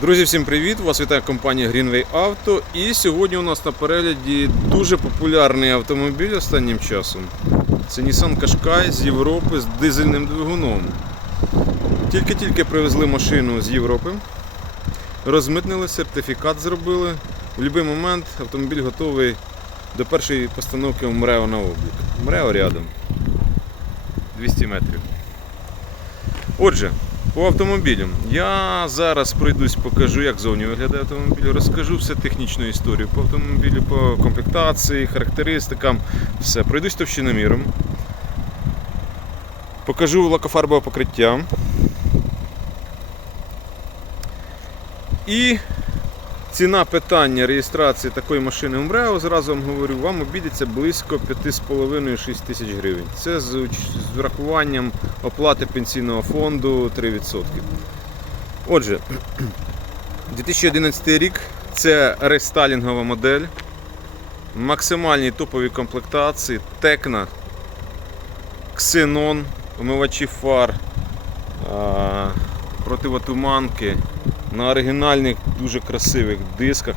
Друзі, всім привіт! Вас вітає компанія Greenway Auto. І сьогодні у нас на перегляді дуже популярний автомобіль останнім часом. Це Nissan Qashqai з Європи з дизельним двигуном. Тільки-тільки привезли машину з Європи, розмитнили, сертифікат зробили. В будь-який момент автомобіль готовий до першої постановки в МРЕО на облік. МРЕО рядом. 200 метрів. Отже, по автомобілям. Я зараз пройдусь, покажу, як зовні виглядає автомобіль, розкажу все технічну історію по автомобілю, по комплектації, характеристикам, все. Пройдусь товщиноміром. Покажу лакофарбове покриття. І ціна питання реєстрації такої машини МРЕО, зразу вам говорю, вам обійдеться близько 5,5-6 тисяч гривень. Це з, врахуванням оплати пенсійного фонду 3%. Отже, 2011 рік це рестайлінгова модель. Максимальні топові комплектації, Текна, Ксенон, омивачі фар, противотуманки на оригінальних дуже красивих дисках.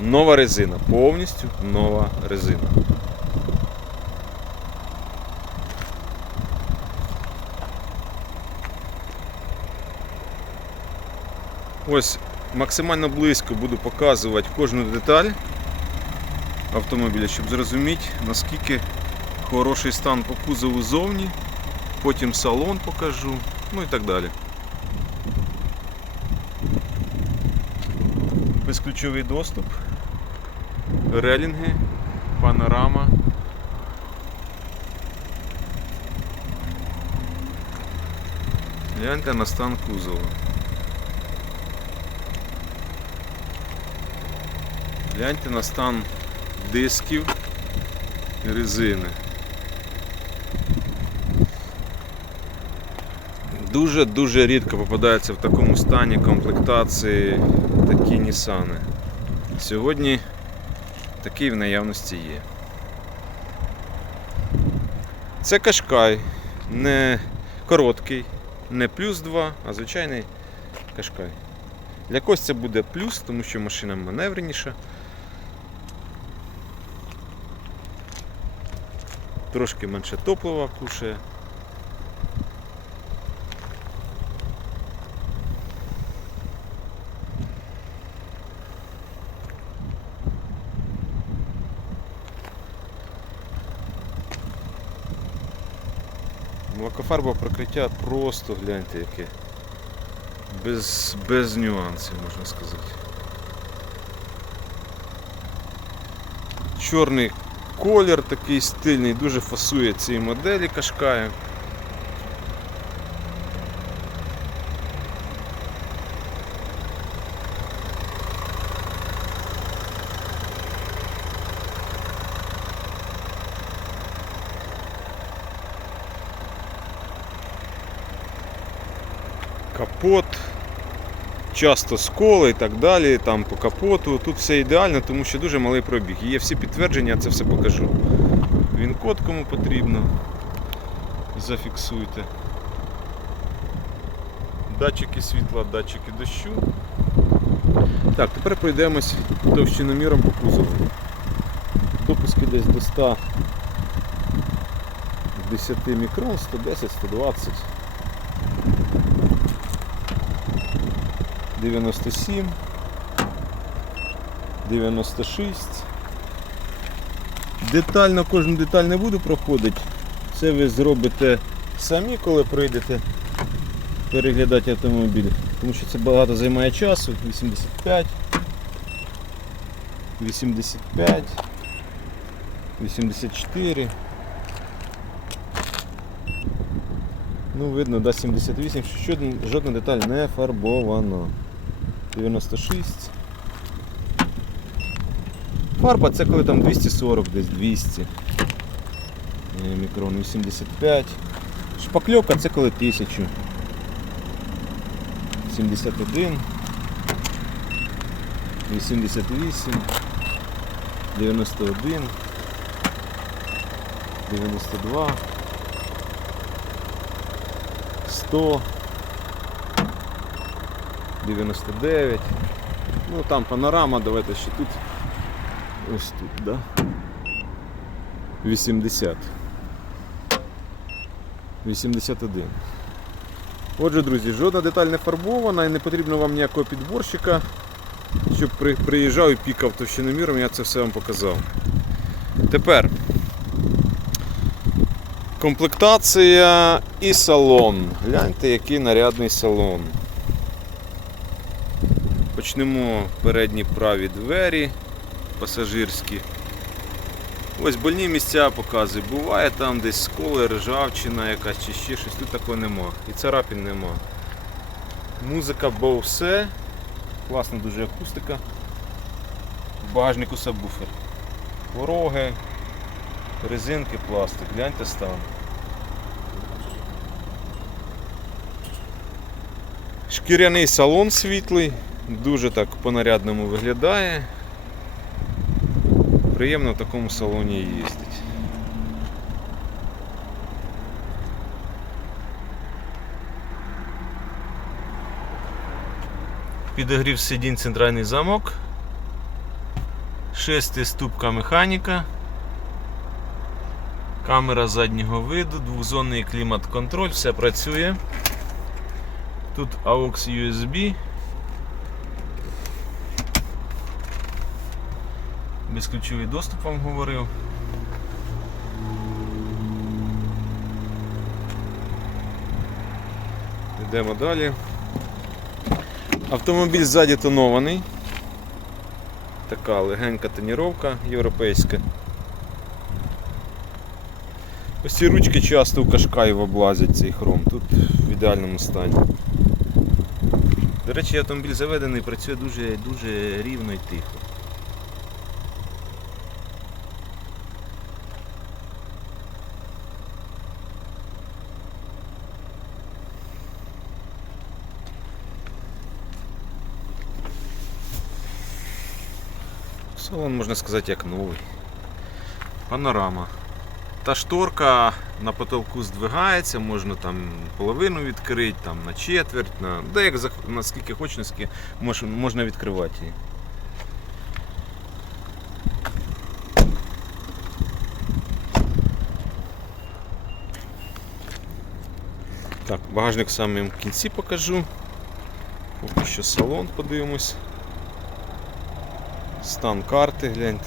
Нова резина, повністю нова резина. Ось максимально близько буду показувати кожну деталь автомобіля, щоб зрозуміти, наскільки хороший стан по кузову зовні, потім салон покажу, ну і так далі. Безключовий доступ, релінги, панорама. Гляньте на стан кузова. Гляньте на стан дисків і резини. Дуже-дуже рідко попадаються в такому стані комплектації такі Нісани. Сьогодні такий в наявності є. Це Кашкай, не короткий, не плюс 2, а звичайний Кашкай. Для когось це буде плюс, тому що машина маневреніша. Трошки менше топлива кушає. Лакофарбове прокриття просто гляньте яке. Без, без нюансів, можна сказати. Чорний колір такий стильний, дуже фасує цій моделі Кашкаю. Капот, часто сколи і так далі, там по капоту. Тут все ідеально, тому що дуже малий пробіг. Є всі підтвердження, я це все покажу. Він код кому потрібно. Зафіксуйте. Датчики світла, датчики дощу. Так, тепер пройдемось товщиноміром по кузову. Допуски десь до 100 10 мікрон, 110, 97, 96. Детально кожну деталь не буду проходити. Це ви зробите самі, коли прийдете переглядати автомобіль. Тому що це багато займає часу. 85, 85, 84. Ну, видно, да, 78, що жодна, деталь не фарбована. 96. Фарба це коли там 240, десь 200. Е, Мікрон 85. Шпакльовка це коли 1000. 71. 88. 91. 92. 100, 99. Ну там панорама, давайте ще тут. Ось тут, да? 80. 81. Отже, друзі, жодна деталь не фарбована і не потрібно вам ніякого підборщика, щоб приїжджав і пікав товщиноміром, я це все вам показав. Тепер комплектація і салон. Гляньте, який нарядний салон. Почнемо передні праві двері пасажирські. Ось больні місця показує. Буває там десь сколи, ржавчина якась чи ще щось, тут такого нема. І царапін нема. Музика Bose. Класна дуже акустика. Багажнику сабвуфер. Пороги, резинки, пластик. Гляньте стан. Шкіряний салон світлий, дуже так по-нарядному виглядає. Приємно в такому салоні їздити. Підогрів сидінь центральний замок. Шестиступка механіка. Камера заднього виду, двохзонний клімат-контроль, все працює. Тут AUX USB. Безключовий доступ вам говорив. Йдемо далі. Автомобіль ззаді тонований. Така легенька тоніровка європейська. Ось ці ручки часто у Кашкаєва облазять цей хром. Тут в ідеальному стані. До речі, автомобіль заведений, працює дуже, дуже рівно і тихо. Салон, можна сказати, як новий. Панорама. Та шторка на потолку здвигається, можна там половину відкрити, там на четверть, на, да як наскільки хочеш, наскільки мож- можна відкривати її. Так, багажник в самому кінці покажу. Поки що салон подивимось. Стан карти, гляньте.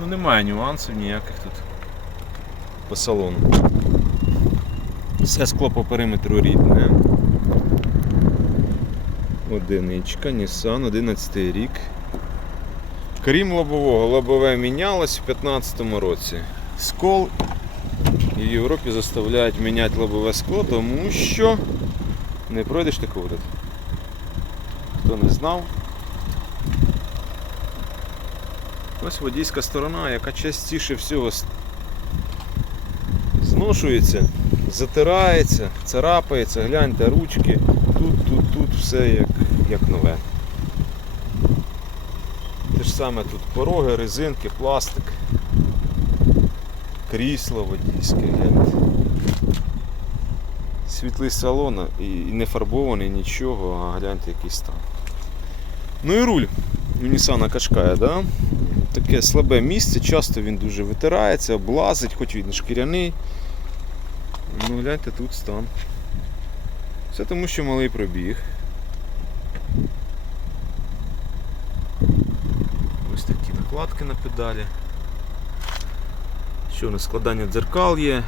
Ну немає нюансів ніяких тут по салону. Все скло по периметру рідне. Одиничка, Nissan, 11 рік. Крім лобового, лобове мінялось в 2015 році. Скол і в Європі заставляють міняти лобове скло, тому що не пройдеш ти коврит. Хто не знав. Ось водійська сторона, яка частіше всього зношується, затирається, царапається, гляньте ручки. Тут, тут, тут все як, як нове. Те ж саме тут пороги, резинки, пластик, крісло водійське, гляньте. Світлий салон і не фарбований нічого, а гляньте який стан. Ну і руль у Nissan Qashqai, да? таке слабе місце, часто він дуже витирається, облазить, хоч він шкіряний. Ну гляньте тут стан. Все тому, що малий пробіг. Ось такі на педалі. Що у нас складання дзеркал є.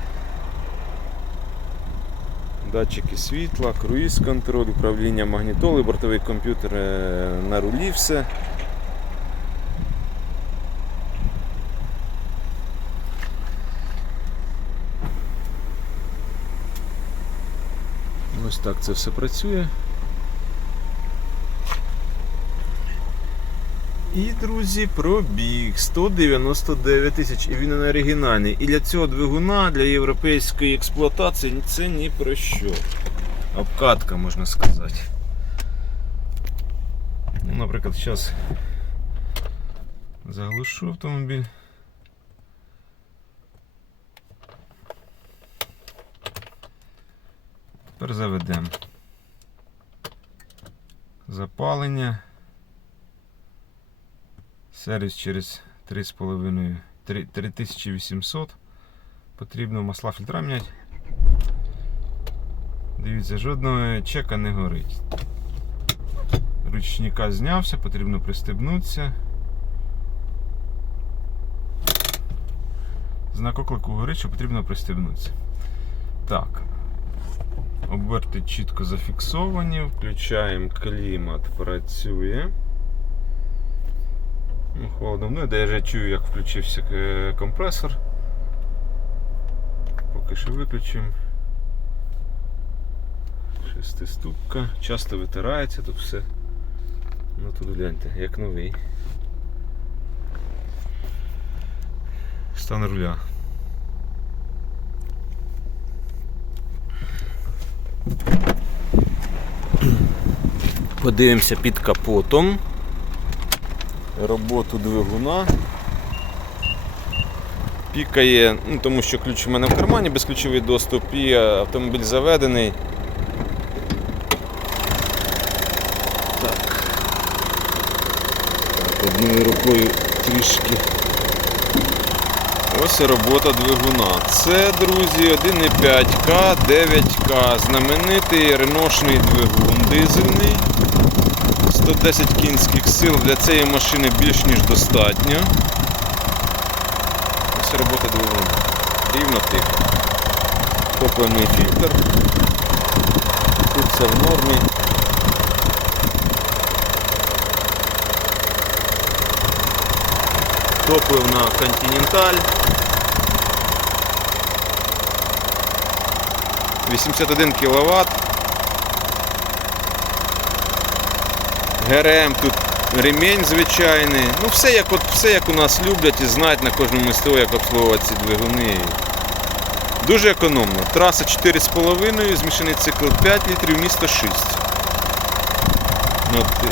Датчики світла, круїз контроль, управління магнітоли, бортовий комп'ютер е, на рулі все. Ось так це все працює. І, друзі, пробіг 199 тисяч, і він не оригінальний. І для цього двигуна, для європейської експлуатації це ні про що. обкатка, можна сказати. Ну, наприклад, зараз заглушу автомобіль. Тепер заведемо. Запалення. Сервіс через 3,5 три- 3800. Потрібно масла фільтра міняти. Дивіться, жодного чека не горить. Ручника знявся, потрібно пристебнутися. Знак оклику горить, що потрібно пристебнутися. Так. Оберти чітко зафіксовані. Включаємо клімат, працює. Ну, холодно. Ну, де я вже чую, як включився е, компресор. Поки що виключимо. Шестиступка. Часто витирається тут все. Ну тут гляньте, як новий. Стан руля. Подивимося під капотом. Роботу двигуна. Пікає, ну, тому що ключ у мене в кармані, безключовий доступ і автомобіль заведений. Так. так одною рукою трішки. Ось робота двигуна. Це, друзі, 1,5К, 9К, знаменитий реношний двигун дизельний. 110 кінських сил для цієї машини більш ніж достатньо. Ось робота двигуна. Рівно тихо. Топлений фільтр. Тут все в нормі. Топлив на Continental. 81 кВт. ГРМ тут ремінь звичайний. Ну все як от, все як у нас люблять і знають на кожному СТО, як обслуговувати ці двигуни. Дуже економно. Траса 4,5, змішаний цикл 5 літрів, місто 6. Ну, от,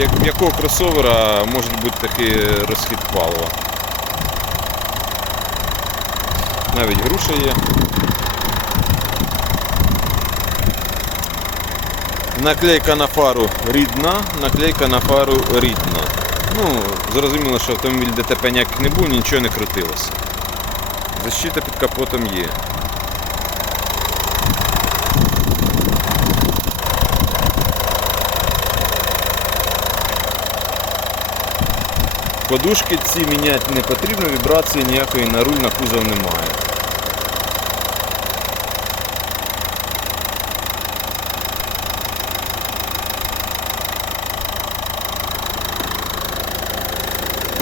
як, якого кросовера може бути такий розхід палива? Навіть груша є. Наклейка на фару рідна, наклейка на фару рідна. Ну, зрозуміло, що автомобіль ДТП ніяких не був, нічого не крутилося. Защита під капотом є. Подушки ці міняти не потрібно, вібрації ніякої на руль на кузов немає.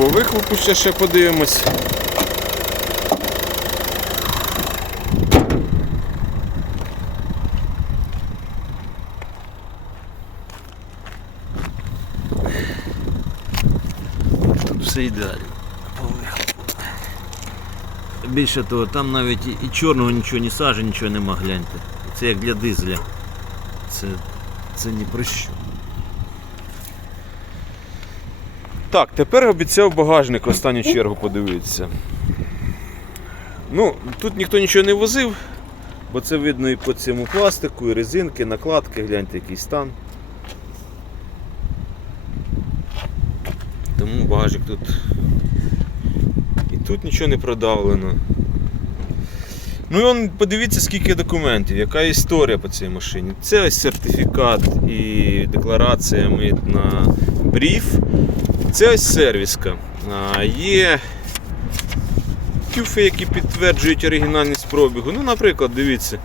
По вихлопу ще, ще подивимось. Тут все ідеально. Більше того, там навіть і чорного нічого, ні сажі, нічого нема, гляньте. Це як для дизеля. Це, це ні про що. Так, тепер обіцяв багажник в останню чергу подивитися. Ну, тут ніхто нічого не возив, бо це видно і по цьому пластику, і резинки, накладки, гляньте який стан. Тому багажник тут. І тут нічого не продавлено. Ну і он подивіться, скільки документів, яка історія по цій машині. Це ось сертифікат і декларація митна бриф. Це ось сервіска. А, Є тюфи, які підтверджують оригінальність пробігу. Ну, наприклад, дивіться.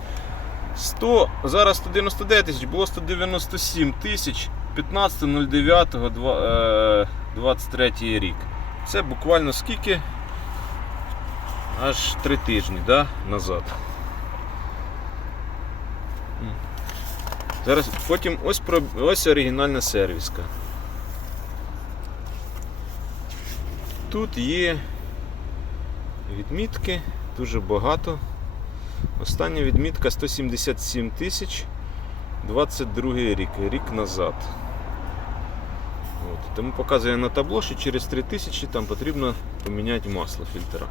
100, зараз 199 тисяч, було 197 тисяч 15.09.23 рік. Це буквально скільки? Аж 3 тижні да, назад. Зараз потім ось, ось оригінальна сервіска. Тут є відмітки, дуже багато. Остання відмітка 177 тисяч 22 рік, рік назад. От. Тому показує на табло, що через 3000 там потрібно поміняти масло фільтра.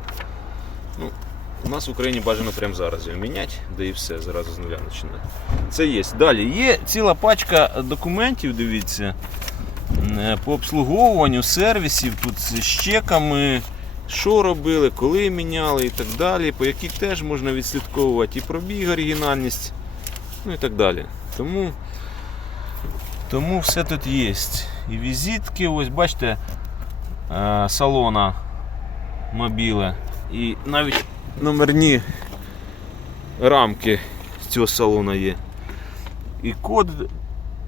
У нас в Україні бажано прямо зараз його міняти, де і все, зразу з нуля починати. Це є. Далі є ціла пачка документів, дивіться, е, по обслуговуванню сервісів, тут з чеками, що робили, коли міняли і так далі, по яких теж можна відслідковувати і пробіг, оригінальність, ну і так далі. Тому, тому все тут є. І візитки, ось бачите, е, салона мобіле. І навіть номерні рамки з цього салону є. І код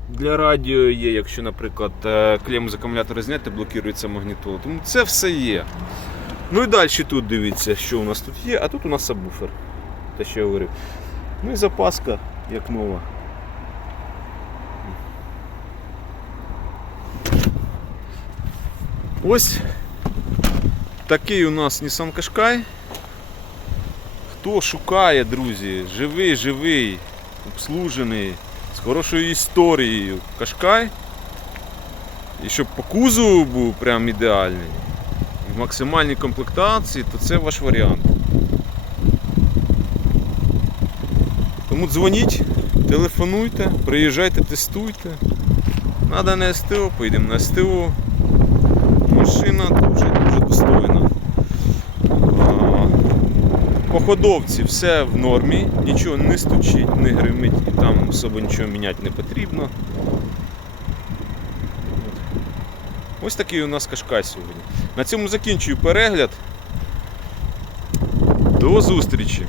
для радіо є, якщо, наприклад, е, з акумулятора зняти, блокується магнітола. Тому це все є. Ну і далі тут дивіться, що у нас тут є, а тут у нас сабвуфер. Те, що я говорив. Ну і запаска, як нова. Ось такий у нас Nissan Qashqai. Хто шукає, друзі, живий, живий, обслужений, з хорошою історією Qashqai. І щоб по кузову був прям ідеальний. В максимальній комплектації, то це ваш варіант. Тому дзвоніть, телефонуйте, приїжджайте, тестуйте. Надо на СТО, поїдемо на СТО. Машина дуже-дуже достойна. А, По ходовці все в нормі, нічого не стучить, не гримить і там особо нічого міняти не потрібно. Ось такий у нас кашкай сьогодні. На цьому закінчую перегляд. До зустрічі!